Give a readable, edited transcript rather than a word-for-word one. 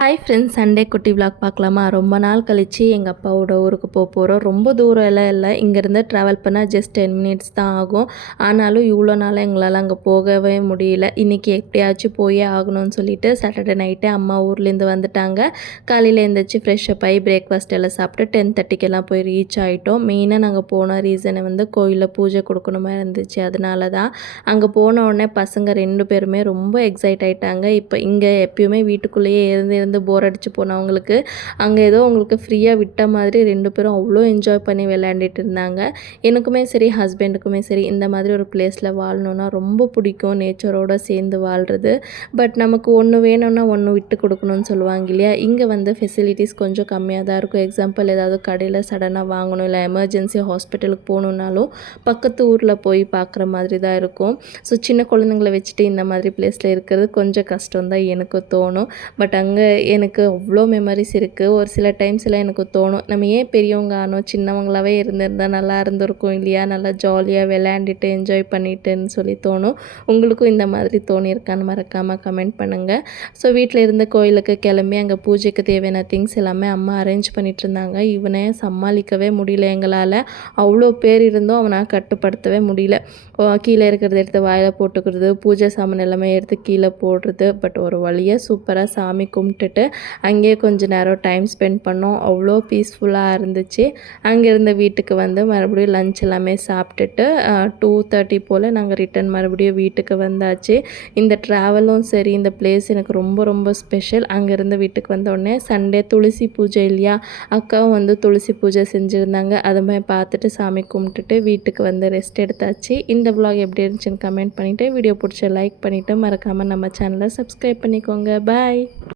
Hi friends, Sunday குட்டி vlog பார்க்கலாமா? ரொம்ப நாள் கழித்து எங்கள் அப்பாவோட ஊருக்கு போகிறோம். ரொம்ப தூரம் எல்லாம் இல்லை, இங்கேருந்து ட்ராவல் பண்ணால் ஜஸ்ட் 10 மினிட்ஸ் தான் ஆகும். ஆனாலும் இவ்வளோ நாளாக எங்களால் அங்கே போகவே முடியல. இன்றைக்கி எப்படியாச்சும் போயே ஆகணும்னு சொல்லிட்டு சாட்டர்டே நைட்டே அம்மா ஊர்லேருந்து வந்துட்டாங்க. காலையில் எழுந்திரிச்சு ஃப்ரெஷ்ஷப் ஆகி பிரேக்ஃபாஸ்ட் எல்லாம் சாப்பிட்டு 10:30க்கெல்லாம் போய் ரீச் ஆகிட்டோம். மெயினாக நாங்கள் போன ரீசனை கோயிலில் பூஜை கொடுக்கணுமா இருந்துச்சு. அதனால தான் அங்கே போன உடனே பசங்க 2 பேருமே ரொம்ப எக்ஸைட் ஆகிட்டாங்க. இப்போ இங்கே எப்பயுமே வீட்டுக்குள்ளேயே இருந்து போர் அடிச்சு போனவங்களுக்கு அங்கே ஏதோ உங்களுக்கு ஃப்ரீயாக விட்ட மாதிரி 2 பேரும் அவ்வளோ என்ஜாய் பண்ணி விளையாண்டுட்டு இருந்தாங்க. எனக்குமே சரி, ஹஸ்பண்டுக்குமே சரி, இந்த மாதிரி ஒரு பிளேஸில் வாழணுன்னா ரொம்ப பிடிக்கும். நேச்சரோடு சேர்ந்து வாழ்கிறது. பட் நமக்கு ஒன்று வேணும்னா ஒன்று விட்டு கொடுக்கணும்னு சொல்லுவாங்க இல்லையா? இங்கே ஃபெசிலிட்டிஸ் கொஞ்சம் கம்மியாக தான் இருக்கும். எக்ஸாம்பிள், ஏதாவது கடையில் சடனாக வாங்கணும், இல்லை எமர்ஜென்சி ஹாஸ்பிட்டலுக்கு போகணுன்னாலும் பக்கத்து ஊரில் போய் பார்க்குற மாதிரி தான் இருக்கும். ஸோ சின்ன குழந்தைங்கள வச்சுட்டு இந்த மாதிரி பிளேஸில் இருக்கிறது கொஞ்சம் கஷ்டம் தான் எனக்கு தோணும். பட் அங்கே எனக்கு அவ்வளோ மெமரிஸ் இருக்குது. ஒரு சில டைம்ஸ்லாம் எனக்கு தோணும், நம்ம ஏன் பெரியவங்க ஆனோம், சின்னவங்களாகவே இருந்திருந்தால் நல்லா இருந்திருக்கும் இல்லையா? நல்லா ஜாலியாக விளையாண்டுட்டு என்ஜாய் பண்ணிட்டுன்னு சொல்லி தோணும். உங்களுக்கும் இந்த மாதிரி தோணியிருக்கான்னு மறக்காமல் கமெண்ட் பண்ணுங்கள். ஸோ வீட்டில் இருந்து கோயிலுக்கு கிளம்பி அங்கே பூஜைக்கு தேவையான திங்ஸ் எல்லாமே அம்மா அரேஞ்ச் பண்ணிகிட்டு இருந்தாங்க. இவனே சமாளிக்கவே முடியல எங்களால். அவ்வளோ பேர் இருந்தும் அவனால் கட்டுப்படுத்தவே முடியல. கீழே இருக்கிறத எடுத்து வாயில் போட்டுக்கிறது, பூஜை சாமான் எல்லாமே எடுத்து கீழே போடுறது. பட் ஒரு வழியாக சூப்பராக சாமி கும்பிட்டுட்டு அங்கேயே கொஞ்சம் நேரம் டைம் ஸ்பெண்ட் பண்ணோம். அவ்வளோ பீஸ்ஃபுல்லாக இருந்துச்சு. அங்கேருந்து வீட்டுக்கு வந்து மறுபடியும் லஞ்ச் எல்லாமே சாப்பிட்டுட்டு 2:30 போல் நாங்கள் ரிட்டன் மறுபடியும் வீட்டுக்கு வந்தாச்சு. இந்த ட்ராவலும் சரி, இந்த பிளேஸ் எனக்கு ரொம்ப ரொம்ப ஸ்பெஷல். அங்கேருந்து வீட்டுக்கு வந்தோடனே சண்டே துளசி பூஜை இல்லையா, அக்காவும் துளசி பூஜை செஞ்சுருந்தாங்க. அதை மாதிரி பார்த்துட்டு சாமி கும்பிட்டுட்டு வீட்டுக்கு வந்து ரெஸ்ட் எடுத்தாச்சு. இந்த vlog எப்படி இருந்துச்சுன்னு கமெண்ட் பண்ணிவிட்டு, வீடியோ பிடிச்ச லைக் பண்ணிவிட்டு மறக்காமல் நம்ம சேனலை சப்ஸ்கிரைப் பண்ணிக்கோங்க. பாய்.